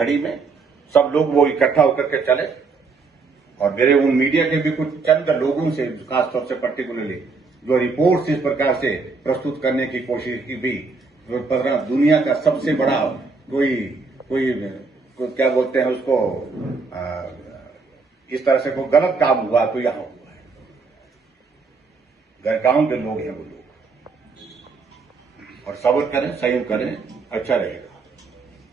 घड़ी में सब लोग वो इकट्ठा होकर के चले, और मेरे उन मीडिया के भी कुछ चंद लोगों से, खासतौर से पर्टिकुलरली जो रिपोर्ट्स इस प्रकार से प्रस्तुत करने की कोशिश की भी, दुनिया का सबसे बड़ा कोई क्या बोलते हैं उसको, इस तरह से कोई गलत काम हुआ तो यहां हुआ है। गांव के लोग हैं वो लोग, और सब्र करें, संयम करें, अच्छा रहेगा।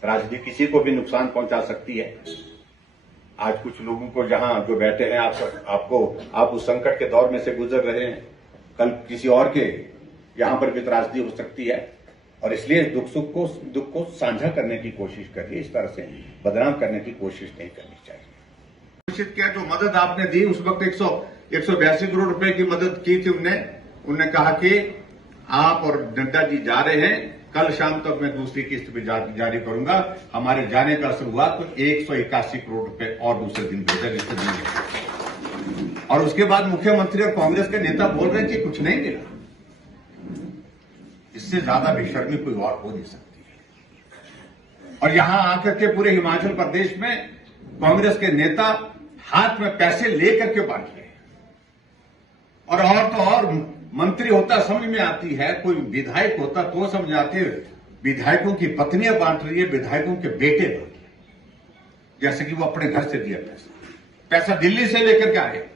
राजनीति किसी को भी नुकसान पहुंचा सकती है। आज कुछ लोगों को जहां जो बैठे हैं, आप उस संकट के दौर में से गुजर रहे हैं, कल किसी और के यहां पर भी त्रासदी हो सकती है, और इसलिए दुख को साझा करने की कोशिश करिए। इस तरह से बदनाम करने की कोशिश नहीं करनी चाहिए। घोषित किया जो मदद आपने दी, उस वक्त 182 करोड़ रुपए की मदद की थी। उनने कहा कि आप और नड्डा जी जा रहे हैं, कल शाम तक मैं दूसरी किस्त भी जारी करूंगा। हमारे जाने का असर हुआ तो 181 करोड़ रुपए और दूसरे दिन भेजा जिससे देंगे। और उसके बाद मुख्यमंत्री और कांग्रेस के नेता बोल रहे हैं कि कुछ नहीं मिला। इससे ज्यादा बेशर्मी कोई और हो नहीं सकती है। और यहां आकर के पूरे हिमाचल प्रदेश में कांग्रेस के नेता हाथ में पैसे लेकर के बांट रहे हैं, और तो और मंत्री होता समझ में आती है, कोई विधायक होता तो समझ आती है। विधायकों की पत्नियां बांट रही है, विधायकों के बेटे बांट रहे हैं, जैसे कि वो अपने घर से दिया पैसा दिल्ली से लेकर के आए।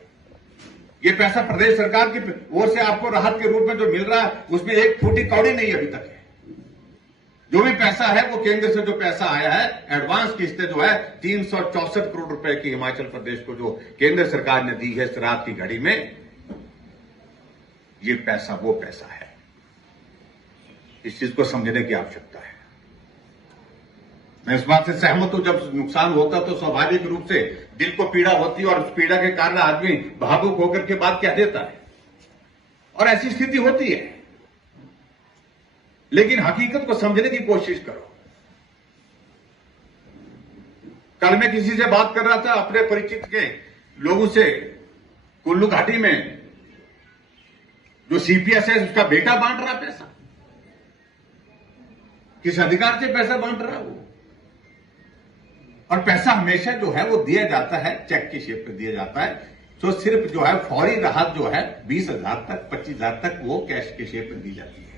ये पैसा प्रदेश सरकार की ओर से आपको राहत के रूप में जो मिल रहा है, उसमें एक फूटी कौड़ी नहीं अभी तक है। जो भी पैसा है वो केंद्र से जो पैसा आया है, एडवांस किस्तें जो है 364 करोड़ रुपए की हिमाचल प्रदेश को जो केंद्र सरकार ने दी है इस रात की घड़ी में, ये पैसा वो पैसा है। इस चीज को समझने की आवश्यकता है। मैं इस बात से सहमत हूं, जब नुकसान होता तो स्वाभाविक रूप से दिल को पीड़ा होती है, और उस पीड़ा के कारण आदमी भावुक होकर के बात कह देता है, और ऐसी स्थिति होती है। लेकिन हकीकत को समझने की कोशिश करो। कल मैं किसी से बात कर रहा था, अपने परिचित के लोगों से, कुल्लू घाटी में जो सीपीएस है उसका बेटा बांट रहा पैसा। किस अधिकार से पैसा बांट रहा है वो? और पैसा हमेशा जो है वो दिया जाता है, चेक की शेप में दिया जाता है। तो सिर्फ जो है फौरी राहत जो है 20,000 तक, 25,000 तक वो कैश की शेप में दी जाती है।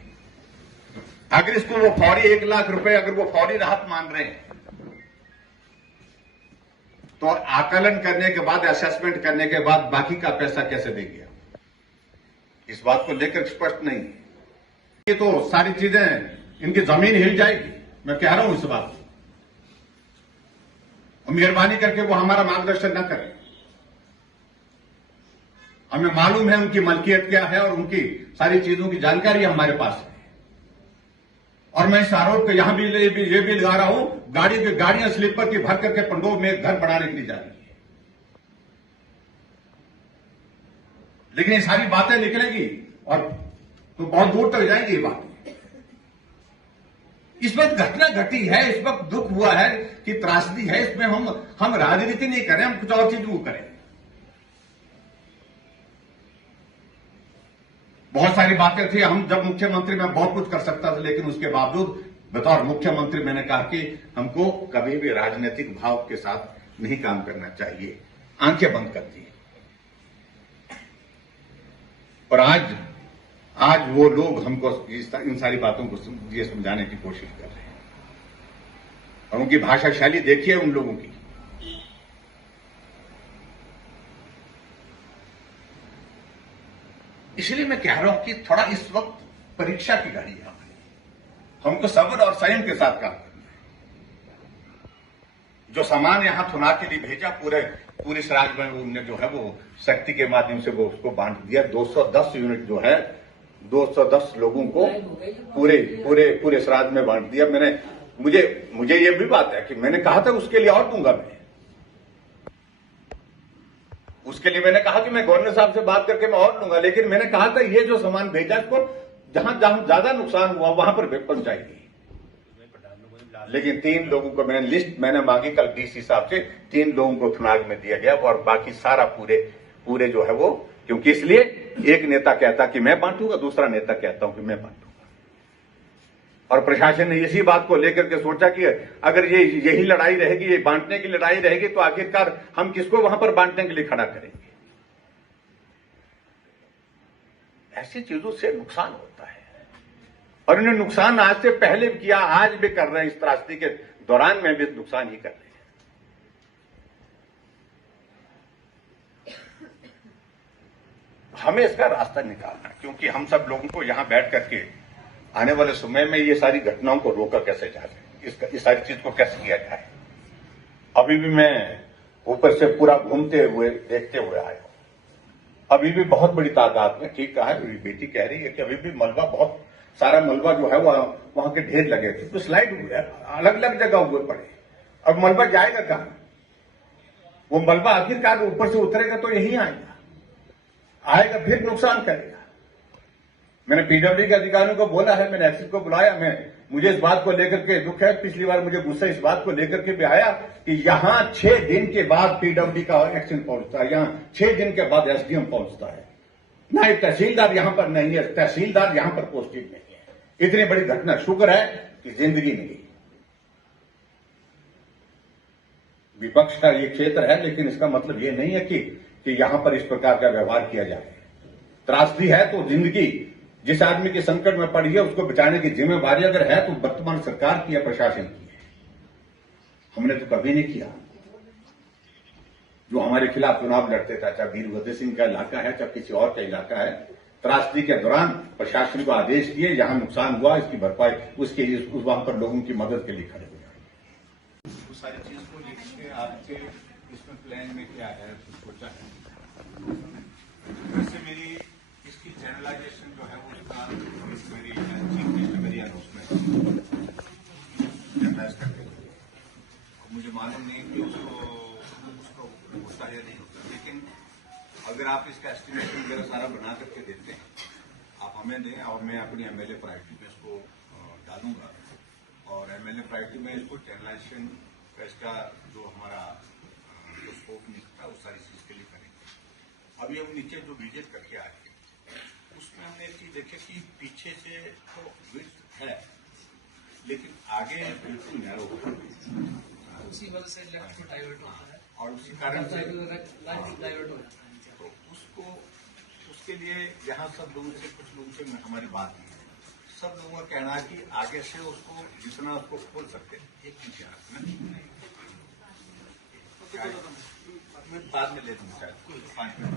अगर इसको वो फौरी 1 लाख रुपए अगर वो फौरी राहत मान रहे हैं, तो आकलन करने के बाद, असेसमेंट करने के बाद बाकी का पैसा कैसे देंगे? इस बात को लेकर स्पष्ट नहीं है। ये तो सारी चीजें, इनकी जमीन हिल जाएगी। मैं कह रहा हूं इस बात को, मेहरबानी करके वो हमारा मार्गदर्शन न करें। हमें मालूम है उनकी मलकियत क्या है, और उनकी सारी चीजों की जानकारी हमारे पास है। और मैं इस आरोप को यहां भी ये भी लगा रहा हूं, गाड़ियां स्लीपर की भर करके पंडोह में घर बनाने के लिए जा रही है। लेकिन ये सारी बातें निकलेगी और तो बहुत दूर तक जाएंगी ये बात। इस वक्त घटना घटी है, इस वक्त दुख हुआ है कि त्रासदी है, इसमें हम राजनीति नहीं करें, हम कुछ और चीज वो करें। बहुत सारी बातें थी, हम जब मुख्यमंत्री में बहुत कुछ कर सकता था, लेकिन उसके बावजूद बतौर मुख्यमंत्री मैंने कहा कि हमको कभी भी राजनीतिक भाव के साथ नहीं काम करना चाहिए। आंखें बंद कर दी। और आज वो लोग हमको इन सारी बातों को ये समझाने की कोशिश कर रहे हैं, और उनकी भाषा शैली देखिए उन लोगों की। इसलिए मैं कह रहा हूं कि थोड़ा इस वक्त परीक्षा की घड़ी है। हमको सब्र और संयम के साथ काम करना है। जो सामान यहां थुनार के लिए भेजा, पूरे इस राज्य में उन्होंने जो है वो शक्ति के माध्यम से वो उसको बांट दिया। 210 यूनिट जो है 210 लोगों को पूरे इस राज्य में बांट दिया। मुझे ये भी बात है कि मैंने कहा था उसके लिए और दूंगा मैं। उसके लिए मैंने कहा कि मैं गवर्नर साहब से बात करके मैं और लूंगा, लेकिन मैंने कहा था ये जो सामान भेजा इसको जहां ज्यादा नुकसान हुआ वहां पर पहुंचाएगी। लेकिन 3 लोगों को मैंने मांगी कल डीसी साहब से, 3 लोगों को थुनाग में दिया गया, और बाकी सारा पूरे जो है वो, क्योंकि इसलिए एक नेता कहता कि मैं बांटूंगा, दूसरा नेता कहता हूं कि मैं बांटूंगा। और प्रशासन ने इसी बात को लेकर के सोचा कि अगर ये यही लड़ाई रहेगी, ये बांटने की लड़ाई रहेगी, तो आखिरकार हम किसको वहां पर बांटने के लिए खड़ा करेंगे। ऐसी चीजों से नुकसान होता है और इन्हें नुकसान आज से पहले भी किया, आज भी कर रहे हैं, इस त्रासदी के दौरान में भी नुकसान ही कर रहे हैं। हमें इसका रास्ता निकालना, क्योंकि हम सब लोगों को यहां बैठ करके आने वाले समय में ये सारी घटनाओं को रोका कैसे जा सके, इस सारी चीज को कैसे किया जाए। अभी भी मैं ऊपर से पूरा घूमते हुए देखते हुए आया हूं, अभी भी बहुत बड़ी तादाद में, ठीक कहा है मेरी बेटी कह रही है कि अभी भी मलबा, बहुत सारा मलबा जो है वहां के ढेर लगे थे, तो स्लाइड हुए अलग अलग जगह हुए पड़े। अब मलबा जाएगा कहां? वो मलबा आखिरकार ऊपर से उतरेगा तो यही आएगा फिर नुकसान करेगा। मैंने पीडब्ल्यू के अधिकारियों को बोला है, मैंने एक्सिस को बुलाया, मुझे इस बात को लेकर के दुख है, पिछली बार मुझे गुस्सा इस बात को लेकर के भी आया कि यहां 6 दिन के बाद पीडब्ल्यू का एक्शन पहुंचता है, यहां 6 दिन के बाद एसडीएम पहुंचता है, ना एक तहसीलदार यहां पर नहीं है, तहसीलदार यहां पर पोस्टेड नहीं है। इतनी बड़ी घटना, शुक्र है कि जिंदगी मिली। विपक्ष का ये क्षेत्र है, लेकिन इसका मतलब ये नहीं है कि यहां पर इस प्रकार का व्यवहार किया जाए। त्रासदी है तो जिंदगी जिस आदमी के संकट में पड़ी है उसको बचाने की जिम्मेवारी अगर है तो वर्तमान सरकार की है, प्रशासन की है। हमने तो कभी नहीं किया। जो हमारे खिलाफ चुनाव लड़ते थे, चाहे वीरभद्र सिंह का इलाका है, चाहे किसी और का इलाका है, त्रासदी के दौरान प्रशासन को आदेश दिए, जहां नुकसान हुआ इसकी भरपाई, उसके लिए वहां पर लोगों की मदद के लिए खड़े हुए। उस सारी चीज को लेकर आपके इसमें प्लान में क्या है, सोचा है? वैसे मेरी इसकी जनरलाइजेशन जो है वो उसका मेरी चीफ मिनिस्टर मेरी अनाउंसमेंट जनरलाइज करके, मुझे मालूम नहीं कि उसको होता है या नहीं होता, लेकिन अगर आप इसका एस्टिमेशन वगैरह सारा बना करके देते हैं, आप हमें दें और मैं अपनी एमएलए प्रायोरिटी में इसको डालूंगा और एमएलए प्रायोरिटी में इसको जनरलाइजेशन का इसका जो हमारा जो स्कोप निकलता है उस सारी चीज के लिए करेंगे। अभी हम नीचे जो विजिट करके आए उसमें हमने एक चीज देखी कि पीछे से तो विड्थ है लेकिन आगे बिल्कुल नैरो हो, उसी वजह से लेफ्ट को डाइवर्ट होता है और उसी कारण से डाइवर्ट हो जाता है। तो उसको उसके लिए यहाँ सब लोगों से कुछ लोगों से हमारी बात की, सब लोगों का कहना है कि आगे से उसको जितना उसको खोल सकते हैं, एक मिनट बाद में ले दूंगा शायद 5 मिनट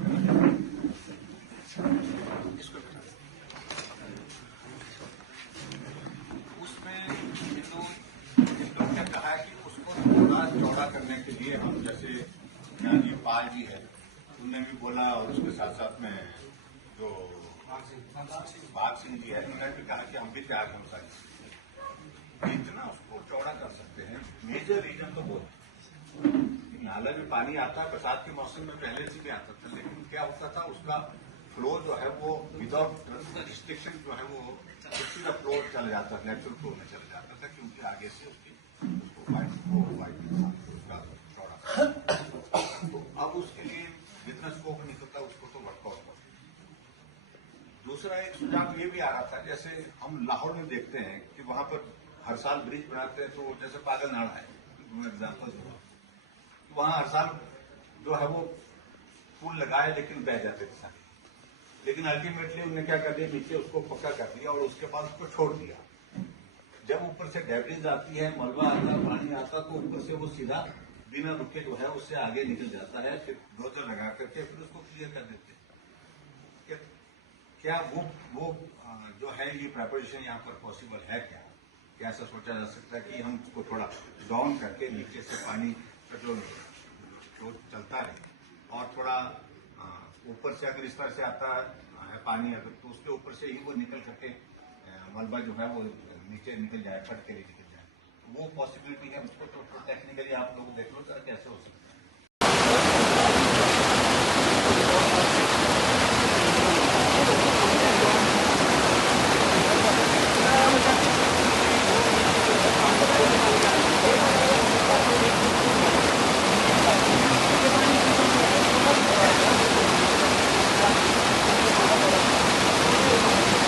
इसको। उसमें इन लोगों ने कहा है कि उसको थोड़ा चौड़ा करने के लिए हम, जैसे ज्ञानी पाल जी है उन्होंने भी बोला और उसके साथ साथ में जो भाग सिंह जी है उन्होंने भी कहा कि हम भी तैयार हो सकते जितना उसको चौड़ा कर सकते हैं। मेजर रीजन तो वो नाला में पानी आता है, बरसात के मौसम में पहले से भी आता था, लेकिन क्या होता था उसका फ्लो जो है वो विदाउट रिस्ट्रिक्शन जो है वो सीधा फ्लो चला जाता था, नेचुरल फ्लो में चला जाता था, क्योंकि आगे से उसका चौड़ा। तो अब उसके लिए जितना स्कोप निकलता है उसको तो वर्कआउट हो। दूसरा एक सुझाव ये भी आ रहा था, जैसे हम लाहौर में देखते हैं कि वहां पर हर साल ब्रिज बनाते हैं, तो जैसे पागल नाड़ा है एग्जाम्पल, वहां हर साल जो है वो पुल लगाए लेकिन बह जाते थे सारे, लेकिन अल्टीमेटली उन्होंने क्या कर दिया, नीचे उसको पक्का कर दिया और उसके बाद उसको छोड़ दिया। जब ऊपर से डेब्रिज आती है, मलबा आता है, पानी आता, तो ऊपर से वो सीधा बिना रुके जो है उससे आगे निकल जाता है, फिर डोजर लगा करके फिर उसको क्लियर कर देते हैं। क्या वो जो है ये प्रिपरेशन यहाँ पर पॉसिबल है क्या ऐसा सोचा जा सकता है कि हम उसको थोड़ा डाउन करके नीचे से पानी का जो चलता है और थोड़ा ऊपर से अगर इस तरह से आता है पानी अगर, तो उसके ऊपर से ही वो निकल करके मलबा जो है वो नीचे निकल जाए, फट के निकल जाए, वो पॉसिबिलिटी है। उसको तो टेक्निकली आप लोग देख लो सर कैसे हो सकता है।